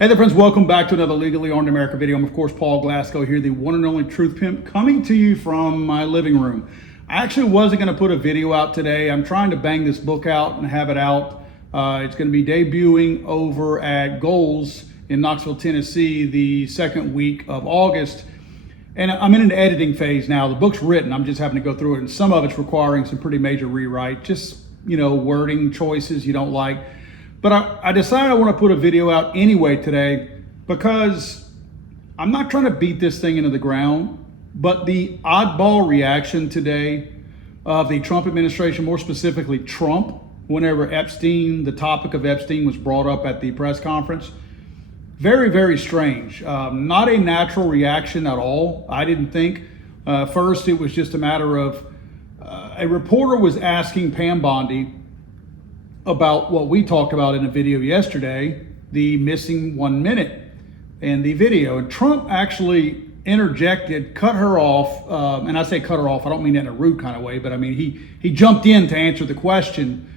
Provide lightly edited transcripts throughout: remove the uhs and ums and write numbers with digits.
Hey there, friends. Welcome back to another Legally Armed America video. I'm, of course, Paul Glasgow here, the one and only Truth Pimp, coming to you from my living room. I actually wasn't going to put a video out today. I'm trying to bang this book out and have it out. It's going to be debuting over at Goals in Knoxville, Tennessee, the second week of August. And I'm in an editing phase now. The book's written. I'm just having to go through it. And some of it's requiring some pretty major rewrite. Just, wording choices you don't like. But I decided I want to put a video out anyway today because I'm not trying to beat this thing into the ground, but the oddball reaction today of the Trump administration, more specifically Trump, whenever Epstein, the topic of Epstein was brought up at the press conference, very, very strange. Not a natural reaction at all, I didn't think. First, it was just a matter of a reporter was asking Pam Bondi about what we talked about in a video yesterday, the missing 1 minute in the video. And Trump actually interjected, cut her off, and I say cut her off, I don't mean that in a rude kind of way, but I mean, he jumped in to answer the question,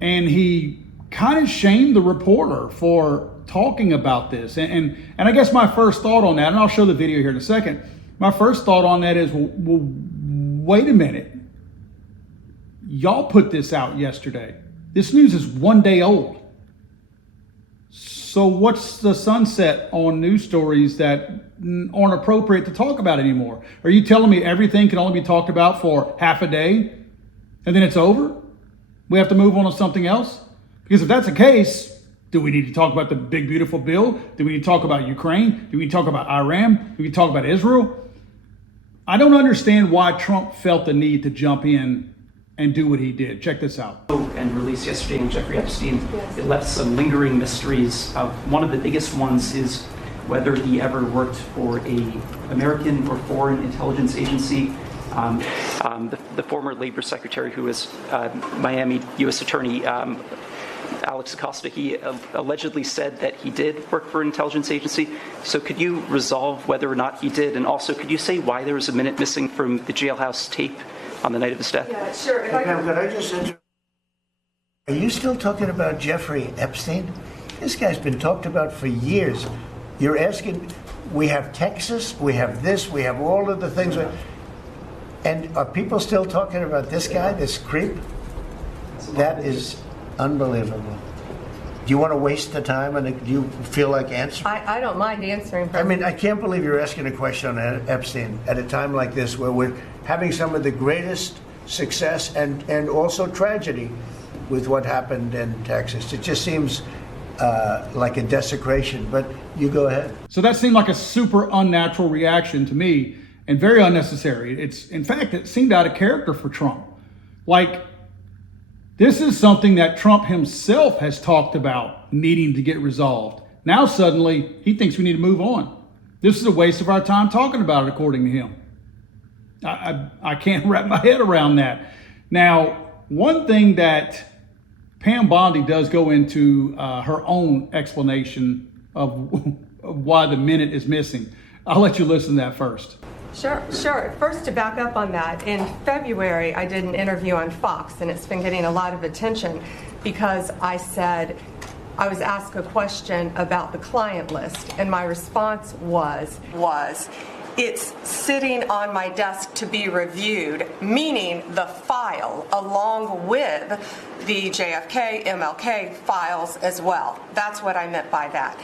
and he kind of shamed the reporter for talking about this. And I guess my first thought on that, and I'll show the video here in a second, my first thought on that is, well wait a minute. Y'all put this out yesterday. This news is 1 day old. So what's the sunset on news stories that aren't appropriate to talk about anymore? Are you telling me everything can only be talked about for half a day and then it's over? We have to move on to something else? Because if that's the case, do we need to talk about the big, beautiful bill? Do we need to talk about Ukraine? Do we need to talk about Iran? Do we talk about Israel? I don't understand why Trump felt the need to jump in and do what he did. Check this out. And released yesterday in Jeffrey Epstein, it left some lingering mysteries. One of the biggest ones is whether he ever worked for a American or foreign intelligence agency. The former labor secretary who was Miami U.S. Attorney Alex Acosta, he allegedly said that he did work for an intelligence agency. So could you resolve whether or not he did? And also, could you say why there was a minute missing from the jailhouse tape on the night of his death? Yeah, sure. Could I just interrupt? Are you still talking about Jeffrey Epstein? This guy's been talked about for years. You're asking, we have Texas, we have this, we have all of the things. And are people still talking about this guy, this creep? That is unbelievable. Do you want to waste the time and do you feel like answering? I don't mind answering. I mean, I can't believe you're asking a question on Epstein at a time like this where we're having some of the greatest success and also tragedy with what happened in Texas. It just seems like a desecration, but you go ahead. So that seemed like a super unnatural reaction to me and very unnecessary. In fact, it seemed out of character for Trump. Like, this is something that Trump himself has talked about needing to get resolved. Now suddenly he thinks we need to move on. This is a waste of our time talking about it, according to him. I can't wrap my head around that. Now, one thing that Pam Bondi does go into her own explanation of why the minute is missing. I'll let you listen to that first. Sure. First, to back up on that, in February, I did an interview on Fox, and it's been getting a lot of attention because I said, I was asked a question about the client list, and my response was, it's sitting on my desk to be reviewed, meaning the file along with the JFK, MLK files as well. That's what I meant by that.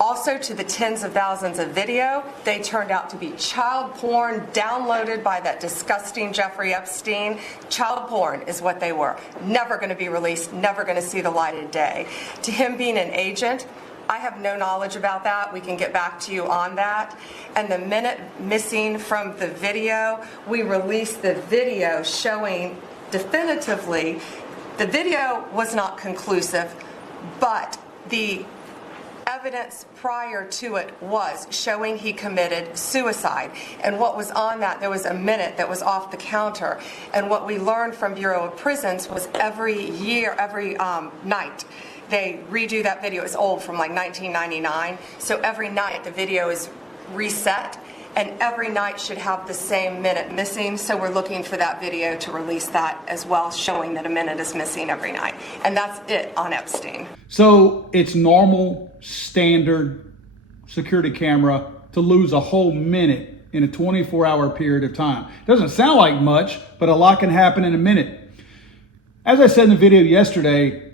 Also, to the tens of thousands of video, they turned out to be child porn downloaded by that disgusting Jeffrey Epstein. Child porn is what they were. Never going to be released, never going to see the light of day. To him being an agent, I have no knowledge about that. We can get back to you on that. And the minute missing from the video, we released the video showing definitively the video was not conclusive, but the evidence prior to it was showing he committed suicide. And what was on that, there was a minute that was off the counter. And what we learned from Bureau of Prisons was every night, they redo that video. It's old, from like 1999. So every night the video is reset and every night should have the same minute missing. So we're looking for that video to release that as well, showing that a minute is missing every night. And that's it on Epstein. So it's normal, standard security camera to lose a whole minute in a 24-hour period of time. Doesn't sound like much, but a lot can happen in a minute. As I said in the video yesterday,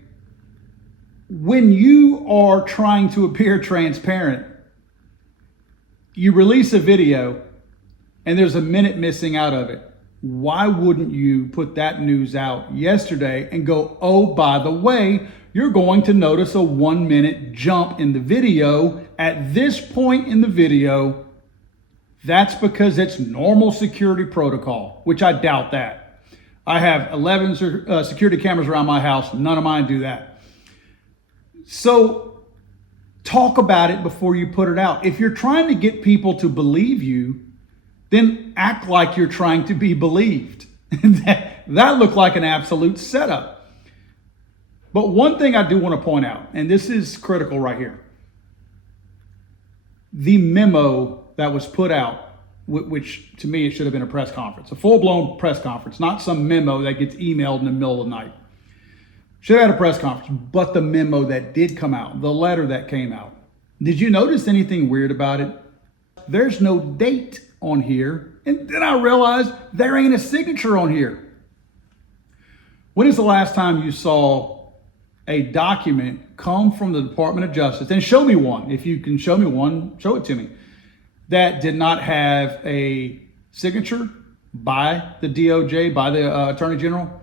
when you are trying to appear transparent, you release a video and there's a minute missing out of it. Why wouldn't you put that news out yesterday and go, oh, by the way, you're going to notice a 1 minute jump in the video at this point in the video? That's because it's normal security protocol, which I doubt that. I have 11 security cameras around my house. None of mine do that. So talk about it before you put it out. If you're trying to get people to believe you, then act like you're trying to be believed. That looked like an absolute setup. But one thing I do want to point out, and this is critical right here. The memo that was put out, which to me, it should have been a press conference, a full-blown press conference, not some memo that gets emailed in the middle of the night. Should have had a press conference, but the memo that did come out, the letter that came out, did you notice anything weird about it? There's no date on here, and then I realized there ain't a signature on here. When is the last time you saw a document come from the Department of Justice, and show me one, if you can show me one, show it to me, that did not have a signature by the DOJ, by the Attorney General,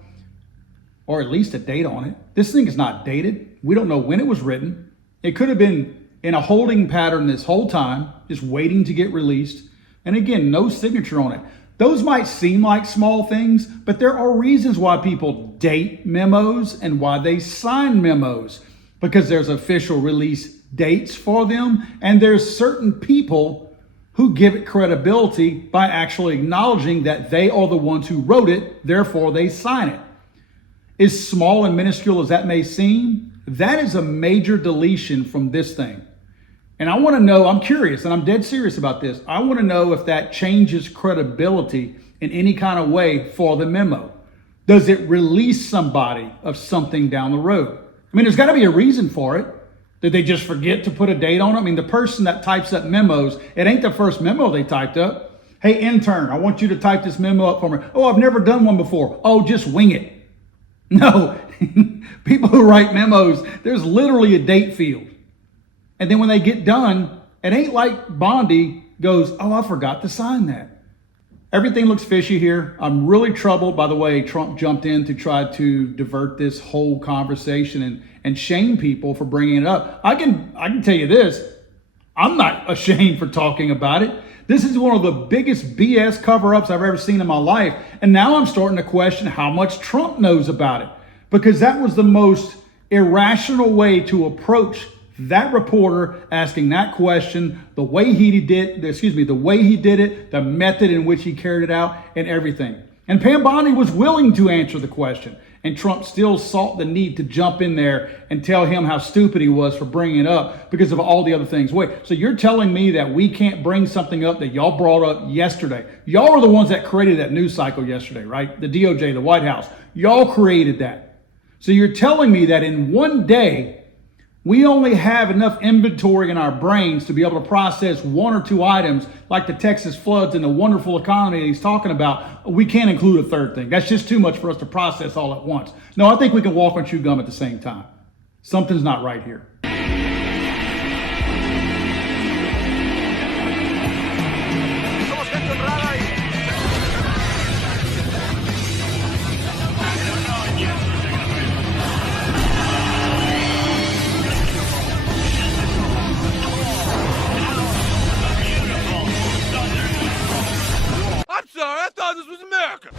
or at least a date on it? This thing is not dated. We don't know when it was written. It could have been in a holding pattern this whole time, just waiting to get released. And again, no signature on it. Those might seem like small things, but there are reasons why people date memos and why they sign memos, because there's official release dates for them, and there's certain people who give it credibility by actually acknowledging that they are the ones who wrote it, therefore they sign it. As small and minuscule as that may seem, that is a major deletion from this thing. And I want to know, I'm curious, and I'm dead serious about this. I want to know if that changes credibility in any kind of way for the memo. Does it release somebody of something down the road? I mean, there's got to be a reason for it. Did they just forget to put a date on it? I mean, the person that types up memos, it ain't the first memo they typed up. Hey, intern, I want you to type this memo up for me. Oh, I've never done one before. Oh, just wing it. No, people who write memos, there's literally a date field. And then when they get done, it ain't like Bondi goes, oh, I forgot to sign that. Everything looks fishy here. I'm really troubled by the way Trump jumped in to try to divert this whole conversation and shame people for bringing it up. I can tell you this, I'm not ashamed for talking about it. This is one of the biggest BS cover-ups I've ever seen in my life. And now I'm starting to question how much Trump knows about it, because that was the most irrational way to approach that reporter asking that question, the way he did it, the method in which he carried it out, and everything. And Pam Bondi was willing to answer the question, and Trump still saw the need to jump in there and tell him how stupid he was for bringing it up because of all the other things. Wait, so you're telling me that we can't bring something up that y'all brought up yesterday? Y'all are the ones that created that news cycle yesterday, right? The DOJ, the White House, y'all created that. So you're telling me that in one day, we only have enough inventory in our brains to be able to process one or two items like the Texas floods and the wonderful economy that he's talking about. We can't include a third thing. That's just too much for us to process all at once. No, I think we can walk and chew gum at the same time. Something's not right here. I'm sorry, I thought this was America.